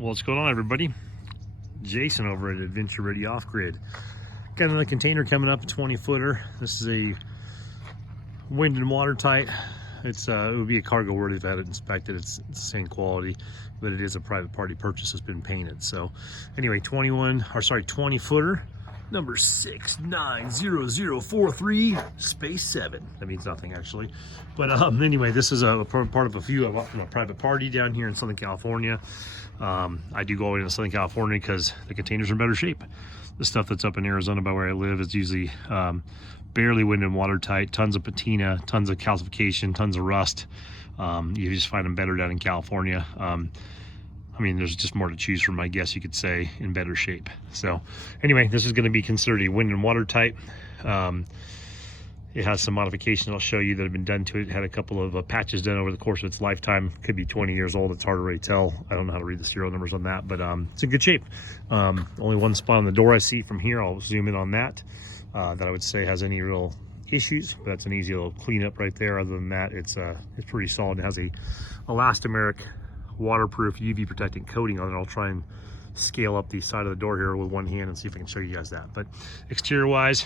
What's going on, everybody? Jason over at Adventure Ready Off Grid. Got another container coming up, a 20-footer. This is a wind and watertight. It would be a cargo worthy if I had it inspected. It's the same quality, but it is a private party purchase. It's been painted. So anyway, 20-footer, number 690043 space 7. That means nothing actually, but anyway, this is a part of a few of a private party down here in Southern California. I do go into Southern California because the containers are in better shape. The stuff that's up in Arizona by where I live is usually barely wind and watertight, tons of patina, tons of calcification, tons of rust. You just find them better down in California. I mean, there's just more to choose from, I guess you could say, in better shape. So anyway, this is going to be considered a wind and watertight. It has some modifications I'll show you that have been done to it. It had a couple of patches done over the course of its lifetime. Could be 20 years old. It's hard to really tell. I don't know how to read the serial numbers on that, but it's in good shape. Only one spot on the door I see from here. I'll zoom in on that. That I would say has any real issues, but that's an easy little cleanup right there. Other than that, it's pretty solid. It has a elastomeric waterproof UV protecting coating on it. I'll try and scale up the side of the door here with one hand and see if I can show you guys that. But exterior wise,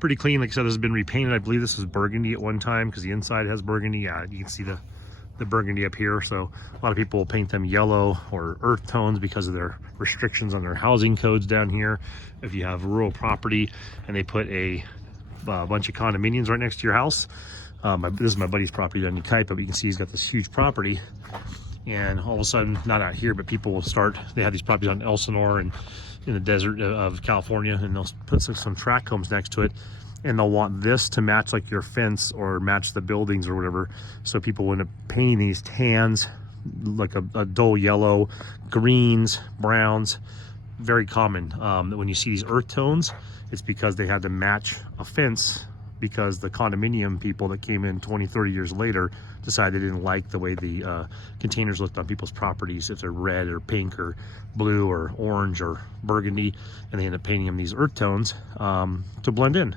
pretty clean. Like I said, this has been repainted. I believe this was burgundy at one time because the inside has burgundy. Yeah, you can see the burgundy up here. So a lot of people will paint them yellow or earth tones because of their restrictions on their housing codes down here. If you have rural property and they put a bunch of condominiums right next to your house, this is my buddy's property down in Kaipa, but you can see he's got this huge property, and all of a sudden, not out here, but people will start, they have these properties on Elsinore and in the desert of California, and they'll put some track homes next to it, and they'll want this to match like your fence or match the buildings or whatever. So people will end up painting these tans, like a dull yellow, greens, browns, very common. When you see these earth tones, it's because they had to match a fence because the condominium people that came in 20-30 years later decided they didn't like the way the containers looked on people's properties, if they're red or pink or blue or orange or burgundy, and they end up painting them these earth tones to blend in.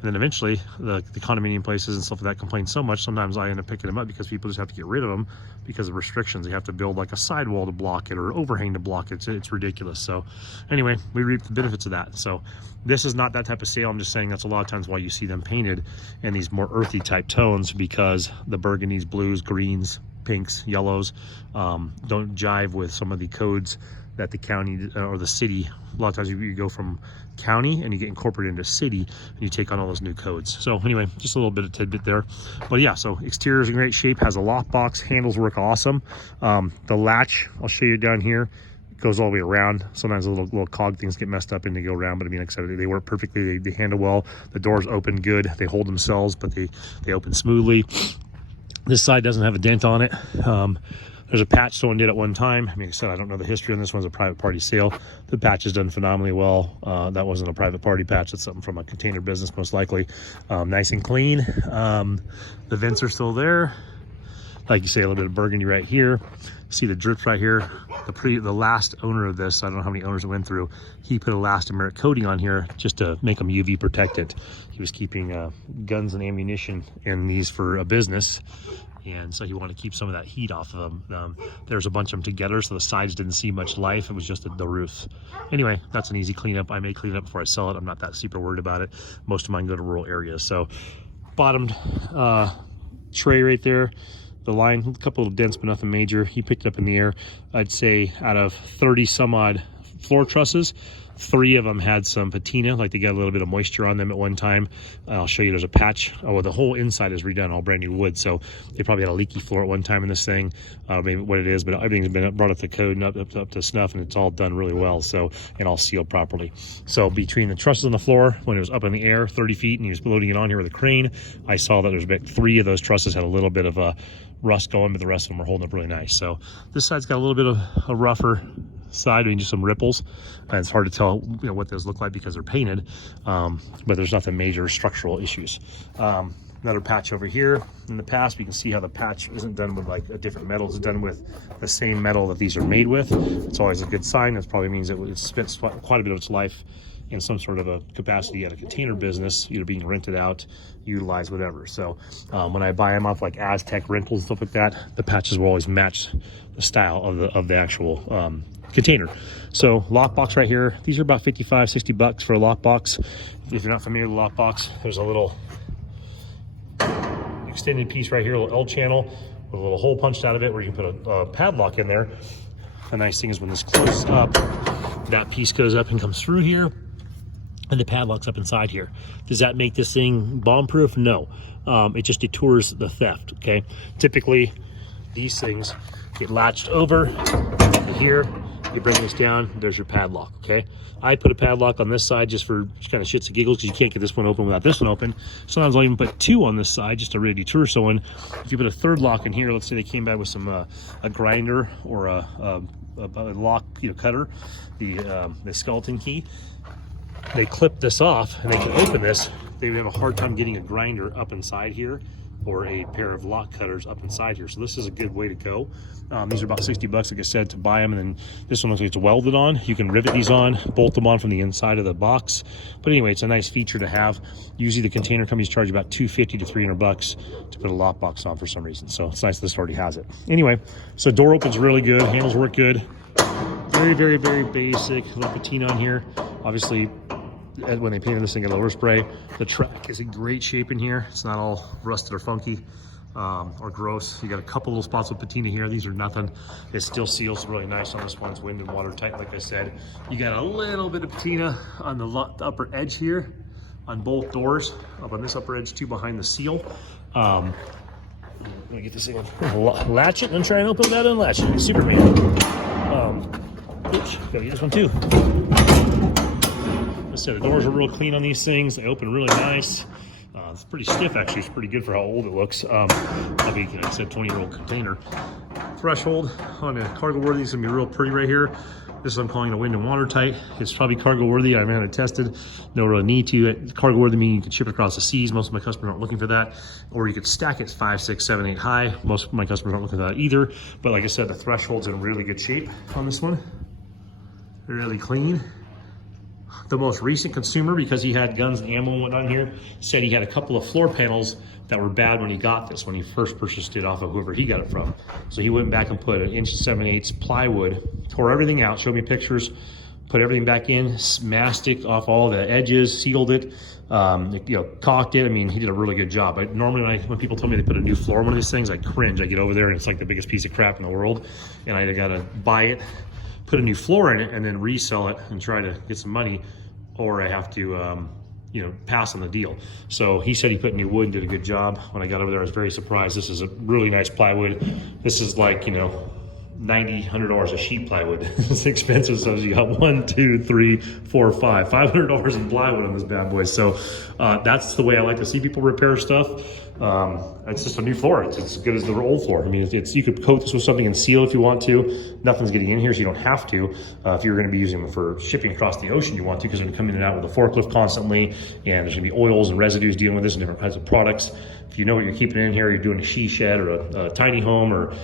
And then eventually the condominium places and stuff like that complain so much, sometimes I end up picking them up because people just have to get rid of them because of restrictions. They have to build like a sidewall to block it or overhang to block it. It's ridiculous. So anyway, we reap the benefits of that. So this is not that type of sale. I'm just saying that's a lot of times why you see them painted in these more earthy type tones, because the burgundies, blues, greens, pinks, yellows don't jive with some of the codes that the county or the city. A lot of times you go from county and you get incorporated into city and you take on all those new codes. So anyway, just a little bit of tidbit there. But yeah, so exterior is in great shape, has a lockbox, handles work awesome. The latch, I'll show you down here, goes all the way around. Sometimes the little cog things get messed up and they go around, but I mean, like I said, they work perfectly. They handle well. The doors open good. They hold themselves, but they open smoothly. This side doesn't have a dent on it. There's a patch someone did at one time. I mean, like I said, I don't know the history on this. One's a private party sale. The patch is done phenomenally well. That wasn't a private party patch. That's something from a container business, most likely. Nice and clean. The vents are still there. Like you say, a little bit of burgundy right here. See the drips right here. The last owner of this, I don't know how many owners it went through, he put elastomeric coating on here just to make them UV protected. He was keeping guns and ammunition in these for a business, and so he wanted to keep some of that heat off of them. There's a bunch of them together, so the sides didn't see much life. It was just the roof. Anyway, that's an easy cleanup. I may clean it up before I sell it. I'm not that super worried about it. Most of mine go to rural areas. So bottom tray right there, the line, a couple of dents, but nothing major. He picked it up in the air. I'd say out of 30 some odd floor trusses, 3 of them had some patina, like they got a little bit of moisture on them at one time. I'll show you, there's a patch. Oh, the whole inside is redone, all brand new wood. So they probably had a leaky floor at one time in this thing, maybe what it is, but everything's been brought up to code and up to snuff, and it's all done really well. So, and all sealed properly. So between the trusses on the floor, when it was up in the air 30 feet and he was loading it on here with a crane, I saw that there's about 3 of those trusses had a little bit of a rust going, but the rest of them are holding up really nice. So this side's got a little bit of a rougher side, I mean, just some ripples, and it's hard to tell, you know, what those look like because they're painted, but there's nothing major structural issues. Another patch over here. In the past, we can see how the patch isn't done with like a different metal. It's done with the same metal that these are made with. It's always a good sign. That probably means it spent quite a bit of its life in some sort of a capacity at a container business, either being rented out, utilized, whatever. So when I buy them off like Aztec rentals and stuff like that, the patches will always match the style of the actual container. So lockbox right here, these are about 55, 60 bucks for a lockbox. If you're not familiar with a lockbox, there's a little extended piece right here, a little L channel with a little hole punched out of it where you can put a padlock in there. The nice thing is when this closes up, that piece goes up and comes through here, and the padlock's up inside here. Does that make this thing bomb-proof? No. It just detours the theft, okay? Typically, these things get latched over here. You bring this down, there's your padlock, okay? I put a padlock on this side just for kind of shits and giggles because you can't get this one open without this one open. Sometimes I'll even put two on this side just to really deter someone. If you put a third lock in here, let's say they came back with some a grinder or a lock, cutter, the skeleton key, they clip this off and they can open this. They would have a hard time getting a grinder up inside here or a pair of lock cutters up inside here. So this is a good way to go. These are about 60 bucks, like I said, to buy them. And then this one looks like it's welded on. You can rivet these on, bolt them on from the inside of the box. But anyway, it's a nice feature to have. Usually the container companies charge about $250 to $300 to put a lock box on for some reason. So it's nice this already has it. Anyway, so door opens really good. Handles work good. Very, very, very basic. A little patina on here. Obviously, when they painted this thing in overspray, the track is in great shape in here. It's not all rusted or funky or gross. You got a couple little spots with patina here. These are nothing. It still seals really nice on this one. It's wind and water tight, like I said. You got a little bit of patina on the upper edge here on both doors, up on this upper edge too, behind the seal. Let me get this thing on. Latch it and try and open that and latch it. Superman. Oops, gotta get this one too. I said the doors are real clean on these things. They open really nice. It's pretty stiff actually. It's pretty good for how old it looks. Probably, like I said, 20-year-old container. Threshold on a cargo worthy is gonna be real pretty right here. This is I'm calling a wind and water tight. It's probably cargo worthy. I haven't had it tested. No real need to. Cargo worthy meaning you can ship it across the seas. Most of my customers aren't looking for that. Or you could stack it 5, 6, 7, 8 high. Most of my customers aren't looking for that either. But like I said, the threshold's in really good shape on this one. Really clean. The most recent consumer, because he had guns and ammo and whatnot in here, said he had a couple of floor panels that were bad when he got this, when he first purchased it off of whoever he got it from. So he went back and put an 1.7/8" plywood, tore everything out, showed me pictures, put everything back in, mastic off all the edges, sealed it, caulked it. I mean, he did a really good job. Normally when people tell me they put a new floor on one of these things, I cringe. I get over there and it's like the biggest piece of crap in the world. And I gotta buy it, put a new floor in it, and then resell it and try to get some money, or I have to pass on the deal. So he said he put new wood and did a good job. When I got over there, I was very surprised. This is a really nice plywood. This is like, $90, $100 a sheet plywood. It's expensive, so you got 1, 2, 3, 4, 5, $500 in plywood on this bad boy. So that's the way I like to see people repair stuff. It's just a new floor. It's as good as the old floor. I mean, you could coat this with something and seal if you want to. Nothing's getting in here, so you don't have to. If you're going to be using them for shipping across the ocean, you want to, because they're going to come in and out with a forklift constantly, and there's going to be oils and residues dealing with this and different kinds of products. If you know what you're keeping in here, you're doing a she shed or a tiny home or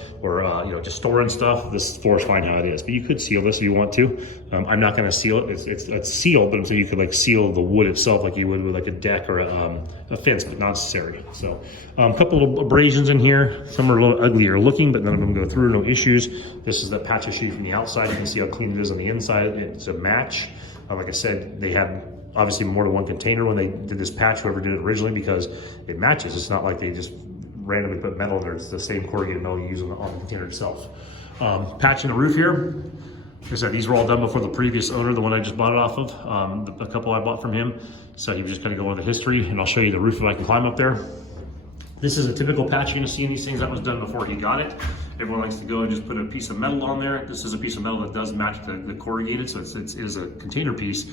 just storing stuff, this floor is fine how it is. But you could seal this if you want to. I'm not going to seal it. It's sealed, but I'm saying you could seal the wood itself like you would with a deck or a fence, but not necessary. So a couple of abrasions in here. Some are a little uglier looking, but none of them go through, no issues. This is the patch of sheet from the outside. You can see how clean it is on the inside. It's a match. Like I said, they had obviously more than one container when they did this patch, whoever did it originally, because it matches. It's not like they just randomly put metal in there. It's the same corrugated metal you use on the container itself. Patching the roof here. Like I said, these were all done before the previous owner, the one I just bought it off of, a couple I bought from him. So he was just gonna go into the history, and I'll show you the roof if I can climb up there. This is a typical patch you're gonna see in these things. That was done before he got it. Everyone likes to go and just put a piece of metal on there. This is a piece of metal that does match the corrugated, so it is a container piece.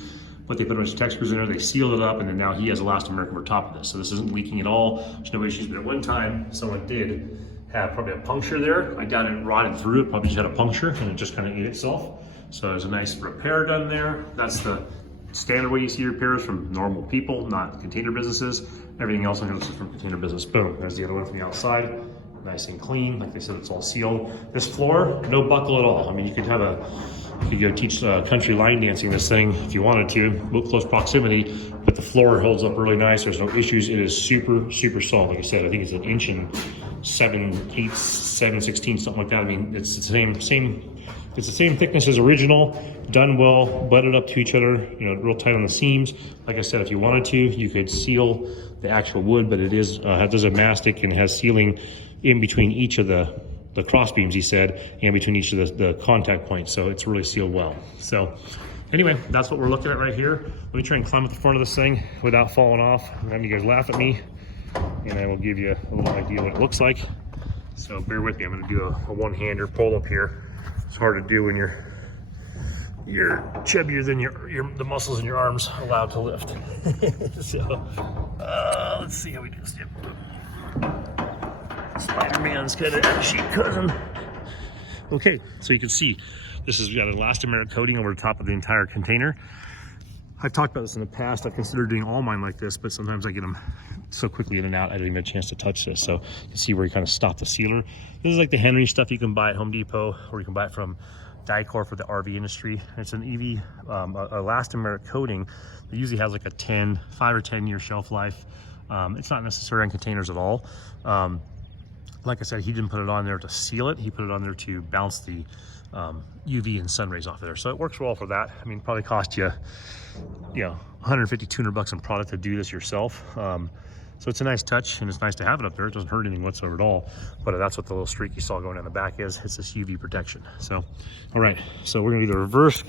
But they put a bunch of textures in there, they sealed it up, and then now he has elastomeric over top of this. So this isn't leaking at all. There's no issues, but at one time, someone did have probably a puncture there. I doubt it rotted through it, probably just had a puncture and it just kind of ate itself. So there's a nice repair done there. That's the standard way you see repairs from normal people, not container businesses. Everything else on here is from container business. Boom, there's the other one from the outside. Nice and clean. Like they said, it's all sealed. This floor, no buckle at all. I mean, you could have a You could go teach country line dancing this thing if you wanted to, close proximity, but the floor holds up really nice. There's no issues. It is super, super solid. Like I said, I think it's 1 inch and 7/8, 7/16, something like that. I mean, it's the it's the same thickness as original, done well, butted up to each other, you know, real tight on the seams. Like I said, if you wanted to, you could seal the actual wood, but it does a mastic and has sealing in between each of the cross beams, he said, and between each of the contact points. So it's really sealed well. So anyway, that's what we're looking at right here. Let me try and climb up the front of this thing without falling off. And then you guys laugh at me, and I will give you a little idea what it looks like. So bear with me. I'm gonna do a one-hander pull up here. It's hard to do when you're chubbier than the muscles in your arms allowed to lift. So let's see how we do this. Spider-Man's kind of a sheep cousin. Okay, so you can see this has got an elastomeric coating over the top of the entire container. I've talked about this in the past. I've considered doing all mine like this, but sometimes I get them so quickly in and out, I don't even have a chance to touch this. So you can see where you kind of stop the sealer. This is like the Henry stuff you can buy at Home Depot, or you can buy it from Dicor for the RV industry. It's an EV elastomeric coating that usually has like a 5 or 10 year shelf life. It's not necessary on containers at all. Like I said, he didn't put it on there to seal it. He put it on there to bounce the UV and sun rays off of there. So it works well for that. I mean, probably cost you, 150, 200 bucks in product to do this yourself. So it's a nice touch, and it's nice to have it up there. It doesn't hurt anything whatsoever at all. But that's what the little streak you saw going down the back is. It's this UV protection. So, all right. So we're gonna do the reverse.